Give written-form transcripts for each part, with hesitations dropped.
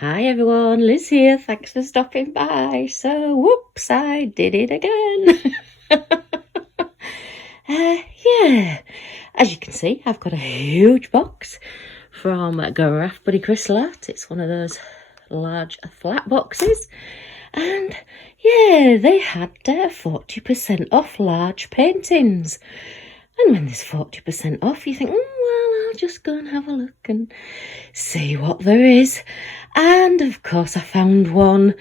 Hi everyone, Liz here. Thanks for stopping by. So, whoops, I did it again. Yeah, as you can see, I've got a huge box from Giraffe Buddy Crystal Art. It's one of those large flat boxes. And yeah, they had 40% off large paintings. And when there's 40% off, you think, well, I'll just go and have a look and see what there is. And of course I found one,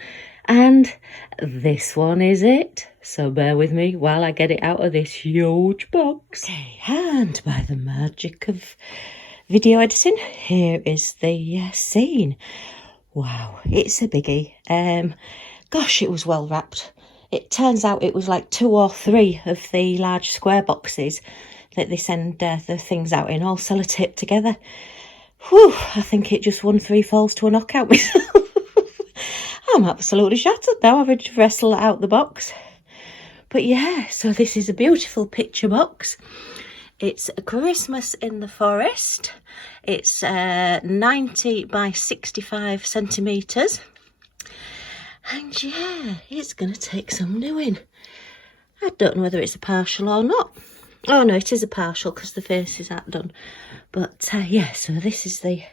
and this one is it. So bear with me while I get it out of this huge box. Okay, and by the magic of video editing, here is the scene. Wow, it's a biggie. Gosh, it was well wrapped. It turns out it was like 2 or 3 of the large square boxes that they send the things out in, all sellotaped together. Whew, I think it just won 3 falls to a knockout myself. I'm absolutely shattered now, having to wrestle out the box. But yeah, so this is a beautiful picture box. It's a Christmas in the Forest. It's 90 by 65 centimetres. And yeah, it's going to take some doing. I don't know whether it's a partial or not. Oh no, it is a partial because the faces aren't done. But yeah, so this is the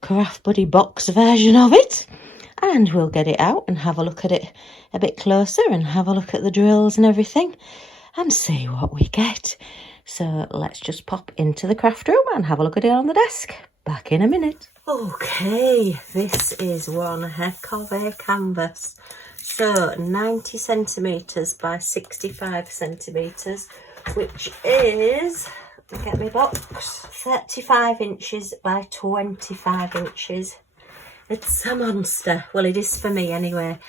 Craft Buddy box version of it. And we'll get it out and have a look at it a bit closer and have a look at the drills and everything and see what we get. So let's just pop into the craft room and have a look at it on the desk. Back in a minute. Okay, this is one heck of a canvas. So 90 centimetres by 65 centimetres, which is, get me box, 35 inches by 25 inches. It's a monster. Well, it is for me anyway.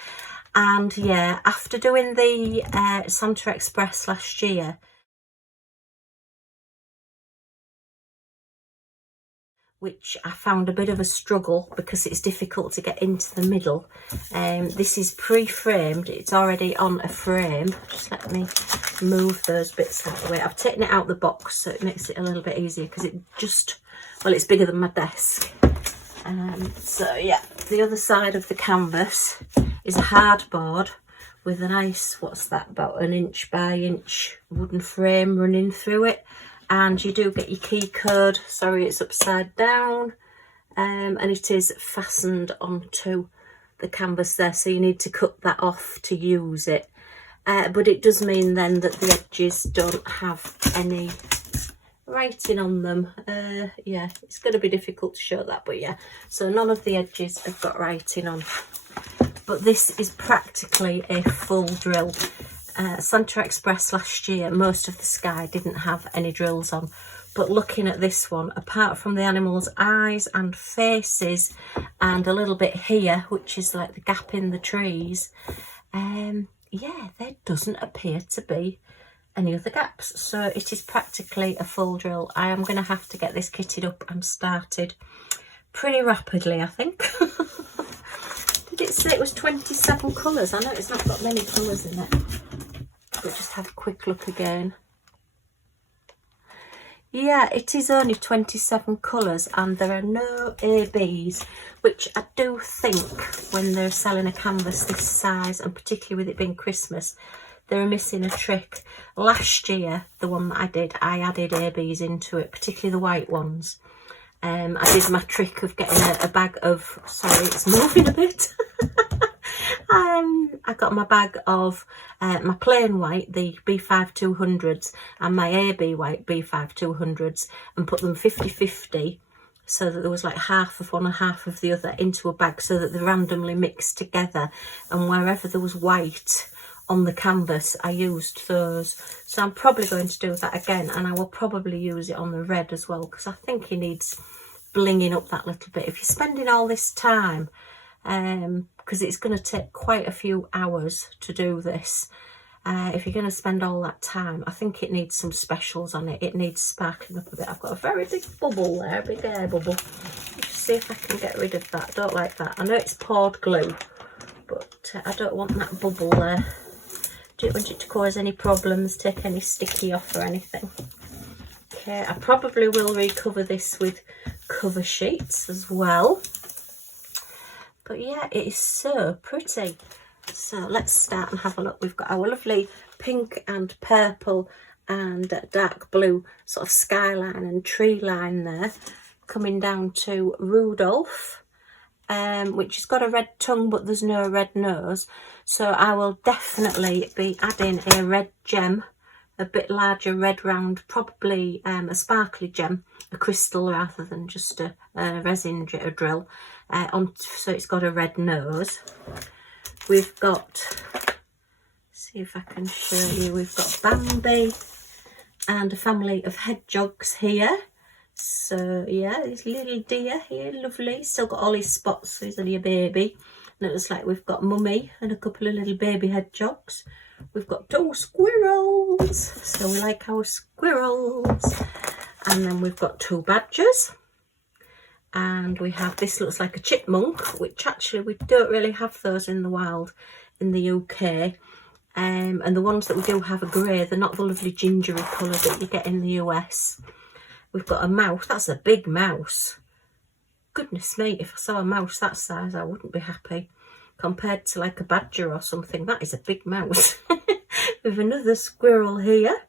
And yeah, after doing the Santa Express last year, which I found a bit of a struggle because it's difficult to get into the middle. This is pre-framed. It's already on a frame. Just let me move those bits out of the way. I've taken it out of the box so it makes it a little bit easier because it just, well, it's bigger than my desk. So yeah, the other side of the canvas is a hardboard with a nice, what's that, about 1 inch by inch wooden frame running through it. And you do get your key code. Sorry, it's upside down. And it is fastened onto the canvas there, so you need to cut that off to use it. But it does mean then that the edges don't have any writing on them. Yeah, it's going to be difficult to show that, but yeah. So none of the edges have got writing on. But this is practically a full drill. Santa Express last year, most of the sky didn't have any drills on, but looking at this one, apart from the animals' eyes and faces and a little bit here, which is like the gap in the trees, yeah, there doesn't appear to be any other gaps. So it is practically a full drill. I am going to have to get this kitted up and started pretty rapidly, I think. Did it say it was 27 colours? I know it's not got many colours in it. But just have a quick look again. Yeah, it is only 27 colours and there are no ABs, which I do think when they're selling a canvas this size, and particularly with it being Christmas, they're missing a trick. Last year, the one that I did, I added ABs into it, particularly the white ones. I did my trick of getting a bag of, sorry, it's moving a bit. I got my bag of my plain white, the B5200s, and my AB white B5200s, and put them 50-50, so that there was like half of one and half of the other into a bag, so that they randomly mixed together, and wherever there was white on the canvas I used those. So I'm probably going to do that again, and I will probably use it on the red as well, because I think he needs blinging up that little bit. If you're spending all this time, because it's going to take quite a few hours to do this, if you're going to spend all that time, I think it needs some specials on it. It needs sparkling up a bit. I've got a very big bubble there, a big air bubble. Let's see if I can get rid of that. I don't like that. I know it's poured glue, but I don't want that bubble there. Don't want it to cause any problems, take any sticky off or anything. Okay, I probably will recover this with cover sheets as well. But yeah, it is so pretty. So let's start and have a look. We've got our lovely pink and purple and dark blue sort of skyline and tree line there, coming down to Rudolph, which has got a red tongue but there's no red nose. So I will definitely be adding a red gem, a bit larger red round, probably a sparkly gem, a crystal rather than just a resin drill, so it's got a red nose. We've got, see if I can show you, we've got Bambi and a family of hedgehogs here. So yeah, this little deer here, lovely, still got all his spots, so he's only a baby. And it looks like we've got Mummy and a couple of little baby hedgehogs. We've got 2 squirrels, so we like our squirrels. And then we've got 2 badgers. And we have, this looks like a chipmunk, which actually we don't really have those in the wild in the UK. And the ones that we do have are grey, they're not the lovely gingery colour that you get in the US. We've got a mouse, that's a big mouse. Goodness me, if I saw a mouse that size, I wouldn't be happy. Compared to like a badger or something, that is a big mouse. With another squirrel here.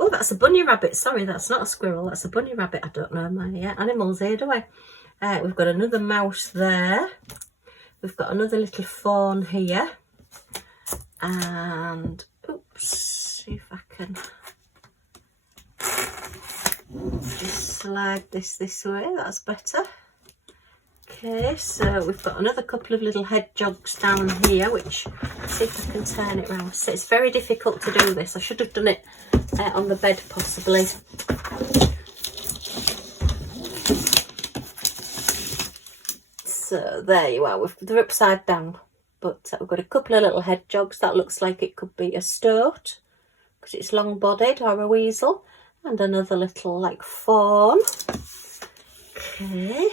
Oh, that's a bunny rabbit. Sorry, that's not a squirrel, that's a bunny rabbit. I don't know my animals here, do I? We've got another mouse there. We've got another little fawn here. And, oops, see if I can just slide this way, that's better. Okay, so we've got another couple of little hedgehogs down here, which, see if I can turn it round. So it's very difficult to do this. I should have done it on the bed possibly. So there you are, they're upside down. But we've got a couple of little hedgehogs. That looks like it could be a stoat, because it's long bodied, or a weasel. And another little like fawn. Okay.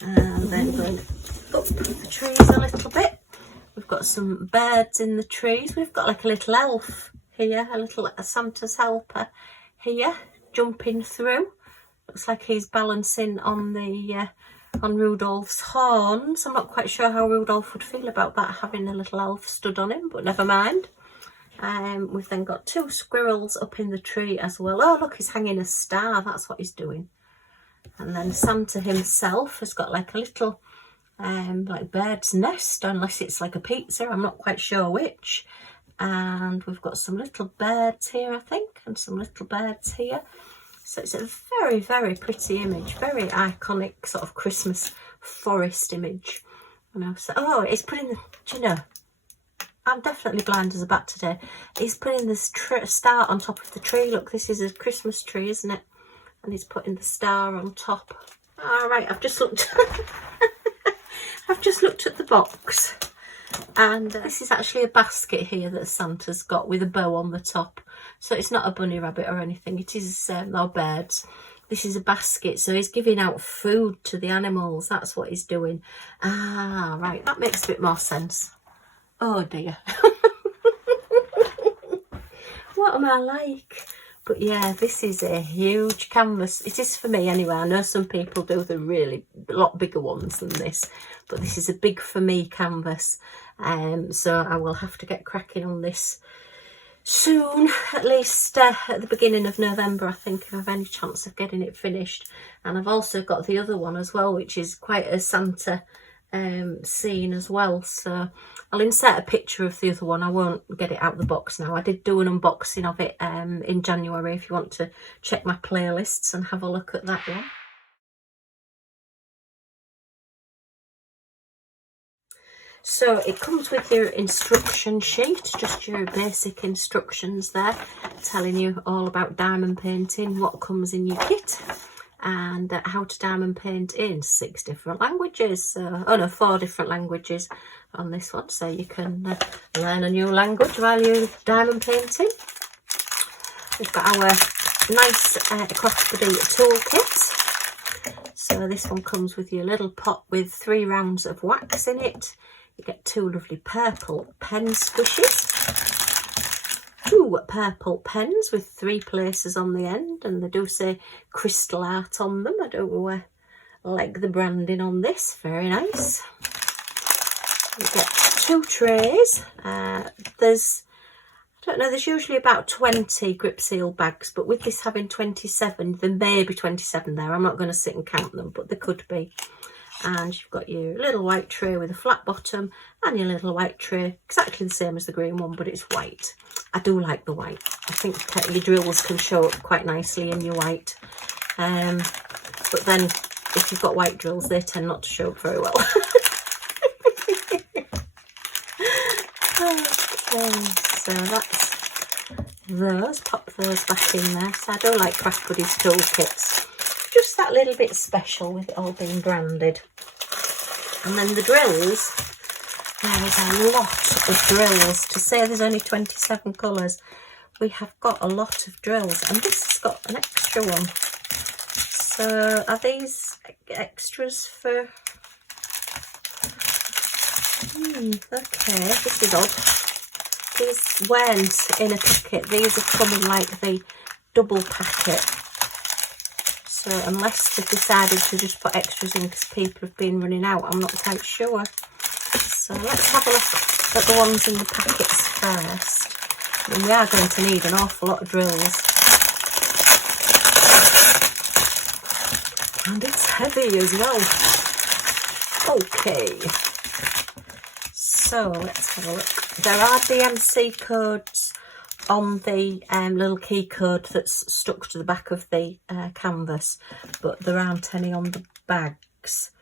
And then going up the trees a little bit, we've got some birds in the trees. We've got like a little elf here, a Santa's helper here, jumping through. Looks like he's balancing on the on Rudolph's horns. I'm not quite sure how Rudolph would feel about that, having a little elf stood on him, but never mind. We've then got 2 squirrels up in the tree as well. Oh look, he's hanging a star, that's what he's doing. And then Santa himself has got like a little like bird's nest, unless it's like a pizza, I'm not quite sure which. And we've got some little birds here, I think, and some little birds here. So it's a very, very pretty image, very iconic sort of Christmas forest image. You know, so, oh, it's putting the, do you know, I'm definitely blind as a bat today. He's putting this star on top of the tree. Look, this is a Christmas tree, isn't it? And he's putting the star on top. All right, I've just looked. I've just looked at the box, and this is actually a basket here that Santa's got with a bow on the top. So it's not a bunny rabbit or anything. It is or birds. This is a basket, so he's giving out food to the animals. That's what he's doing. Ah, right, that makes a bit more sense. Oh dear. What am I like? But yeah, this is a huge canvas. It is for me anyway. I know some people do the really lot bigger ones than this, but this is a big for me canvas. So I will have to get cracking on this soon, at least at the beginning of November, I think, if I have any chance of getting it finished. And I've also got the other one as well, which is quite a Santa scene as well. So I'll insert a picture of the other one. I won't get it out of the box now. I did do an unboxing of it in January, if you want to check my playlists and have a look at that one. So it comes with your instruction sheet, just your basic instructions there, telling you all about diamond painting, what comes in your kit, and how to diamond paint in 6 different languages. Oh no, 4 different languages on this one, so you can learn a new language while you're diamond painting. We've got our nice Craft Buddy toolkit. So this one comes with your little pot with 3 rounds of wax in it. You get 2 lovely purple pen squishes, 2 purple pens with 3 places on the end, and they do say crystal art on them. I don't know like the branding on this, very nice. You get 2 trays. There's usually about 20 grip seal bags, but with this having 27, there may be 27 there. I'm not going to sit and count them, but there could be. And you've got your little white tray with a flat bottom and your little white tray, exactly the same as the green one, but it's white. I do like the white. I think your drills can show up quite nicely in your white. But then if you've got white drills, they tend not to show up very well. Okay, so that's those. Pop those back in there. So I do like Craft Buddies toolkits. Just that little bit special with it all being branded. And then the drills, there is a lot of drills. To say there's only 27 colours, we have got a lot of drills. And this has got an extra one. So are these extras for... okay, this is odd. These weren't in a packet. These are coming like the double packet. So unless they've decided to just put extras in because people have been running out, I'm not quite sure. So let's have a look at the ones in the packets first. And we are going to need an awful lot of drills. And it's heavy as well. Okay. So let's have a look. There are DMC codes on the little key code that's stuck to the back of the canvas, but there aren't any on the bags.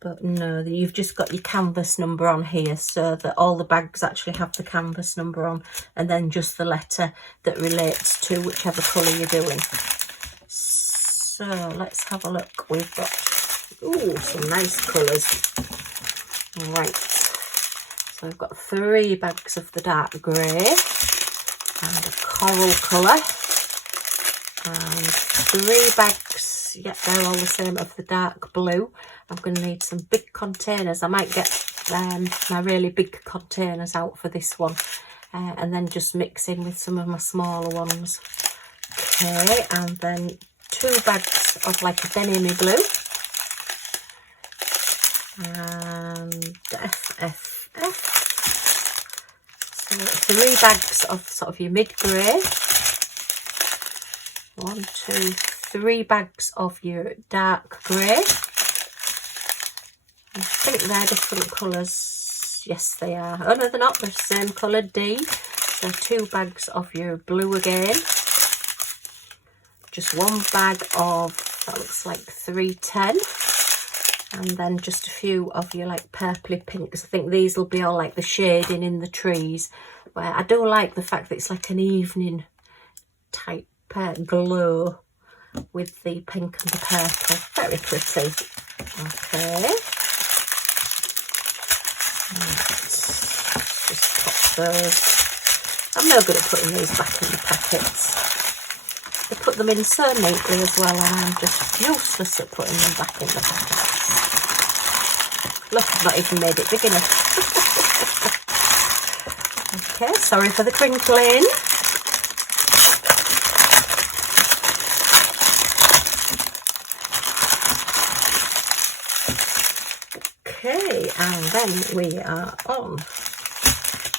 But no, you've just got your canvas number on here, so that all the bags actually have the canvas number on, and then just the letter that relates to whichever colour you're doing. So let's have a look. We've got some nice colours. Right. So I've got 3 bags of the dark grey and a coral colour, and 3 bags, yeah, they're all the same, of the dark blue. I'm going to need some big containers. I might get my really big containers out for this one, and then just mix in with some of my smaller ones. Okay, and then 2 bags of like a denim blue, and FFF. So 3 bags of sort of your mid grey. 1, 2, 3 bags of your dark grey. I think they're different colours. Yes, they are. Oh no, they're not. They're the same colour, D. So 2 bags of your blue again. Just 1 bag of, that looks like 310. And then just a few of your like purpley pinks. I think these will be all like the shading in the trees. But I do like the fact that it's like an evening type glow with the pink and the purple. Very pretty. Okay. Let's just pop those. I'm no good at putting these back in the packets. They put them in so neatly as well, and I'm just useless at putting them back in the packets. Look, I've not even made it big enough. Okay, sorry for the crinkling. Okay, and then we are on.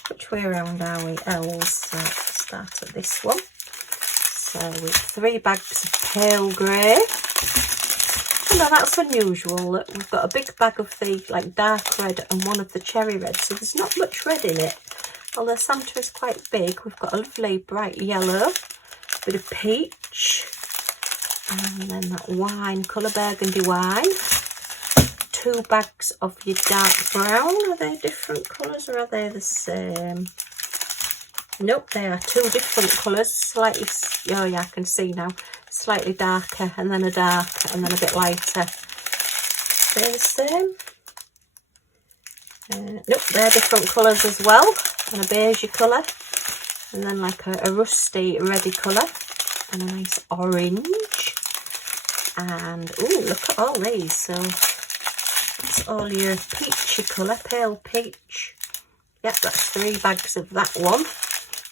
Which way around are we? L's. So let's start at this one. So with 3 bags of pale grey. Oh no, that's unusual. Look, we've got a big bag of the like dark red and 1 of the cherry red, so there's not much red in it. Although Santa is quite big, we've got a lovely bright yellow, a bit of peach, and then that wine colour, burgundy wine. 2 bags of your dark brown. Are they different colours or are they the same? Nope, they are 2 different colours. Slightly, oh yeah, I can see now. Slightly darker, and then a dark, and then a bit lighter. They're the same. Nope, they're different colours as well. And a beige colour, and then like a rusty reddy colour, and a nice orange. And oh, look at all these. So it's all your peachy colour, pale peach. Yep, that's 3 bags of that one.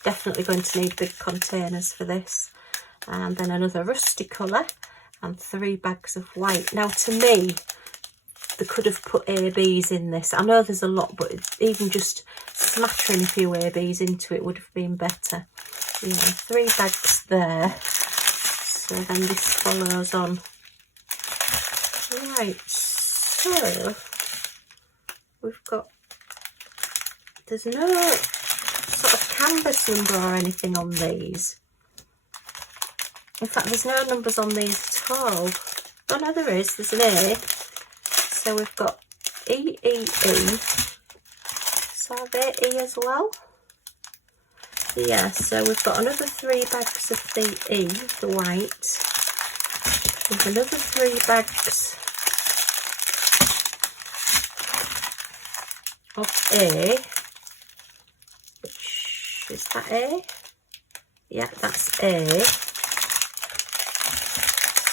Definitely going to need big containers for this. And then another rusty colour, and 3 bags of white. Now to me, they could have put ABs in this. I know there's a lot, but even just smattering a few ABs into it would have been better. Yeah, 3 bags there. So then this follows on. Right, so we've got, there's no sort of canvas number or anything on these. In fact, there's no numbers on these at all. Oh no, there is, there's an A. So we've got E, E, E. So are they E as well? Yeah, so we've got another 3 bags of the E, the white. There's another 3 bags of A. Which is that A? Yeah, that's A.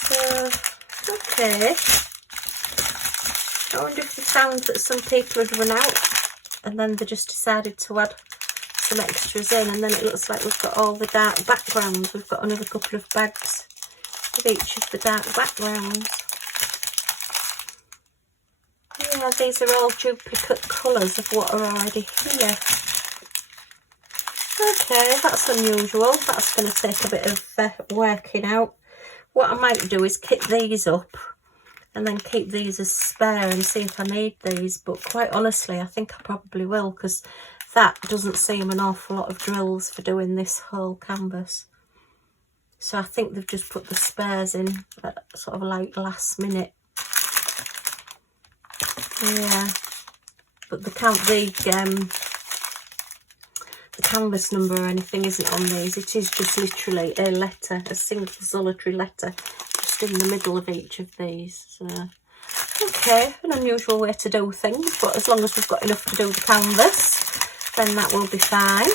So, okay. I wonder if they found that some people had run out and then they just decided to add some extras in, and then it looks like we've got all the dark backgrounds. We've got another couple of bags of each of the dark backgrounds. Yeah, these are all duplicate colours of what are already here. Okay, that's unusual. That's going to take a bit of working out. What I might do is kit these up and then keep these as spare and see if I need these. But quite honestly, I think I probably will, because that doesn't seem an awful lot of drills for doing this whole canvas. So I think they've just put the spares in at sort of like last minute. Yeah, but the canvas number or anything isn't on these. It is just literally a letter, a single solitary letter, just in the middle of each of these. So, okay, an unusual way to do things, but as long as we've got enough to do the canvas, then that will be fine.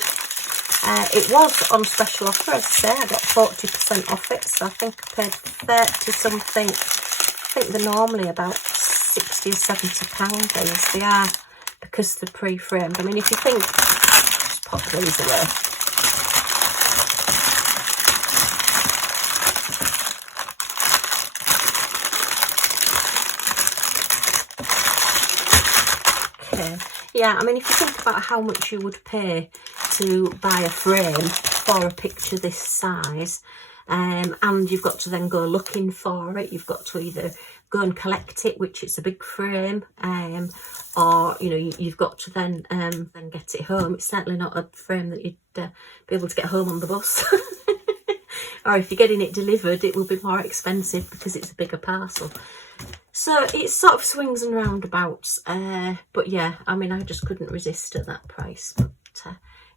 It was on special offer, as I say. I got 40% off it, so I think I paid 30 something. I think they're normally about 60 or 70 pounds. These they are, because they're pre-framed. I mean, if you think, just pop these away. Okay, yeah, I mean, if you think about how much you would pay to buy a frame for a picture this size, and you've got to then go looking for it, you've got to either go and collect it, which is a big frame, or you know, you've got to then get it home. It's certainly not a frame that you'd be able to get home on the bus. Or if you're getting it delivered, it will be more expensive because it's a bigger parcel. So it sort of swings and roundabouts, but yeah, I mean, I just couldn't resist at that price. But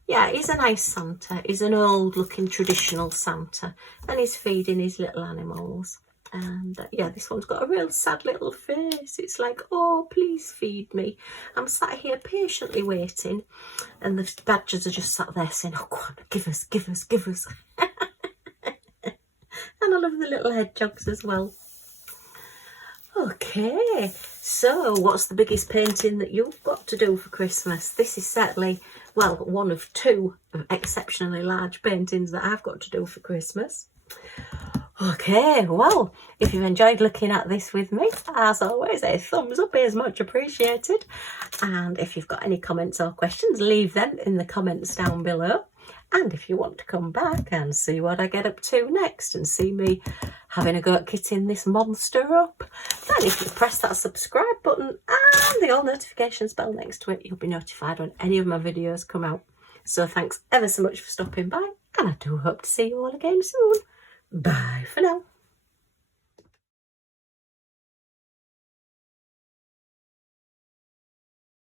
yeah, he's a nice Santa. He's an old looking traditional Santa, and he's feeding his little animals. And yeah, this one's got a real sad little face. It's like, oh, please feed me. I'm sat here patiently waiting, and the badgers are just sat there saying, oh, go on, give us, give us, give us. And I love the little hedgehogs as well. Okay, so what's the biggest painting that you've got to do for Christmas? This is certainly, well, one of 2 exceptionally large paintings that I've got to do for Christmas. Okay, well, if you've enjoyed looking at this with me, as always, a thumbs up is much appreciated. And if you've got any comments or questions, leave them in the comments down below. And if you want to come back and see what I get up to next and see me having a go at kitting this monster up, then if you press that subscribe button and the all notifications bell next to it, you'll be notified when any of my videos come out. So thanks ever so much for stopping by, and I do hope to see you all again soon. Bye for now.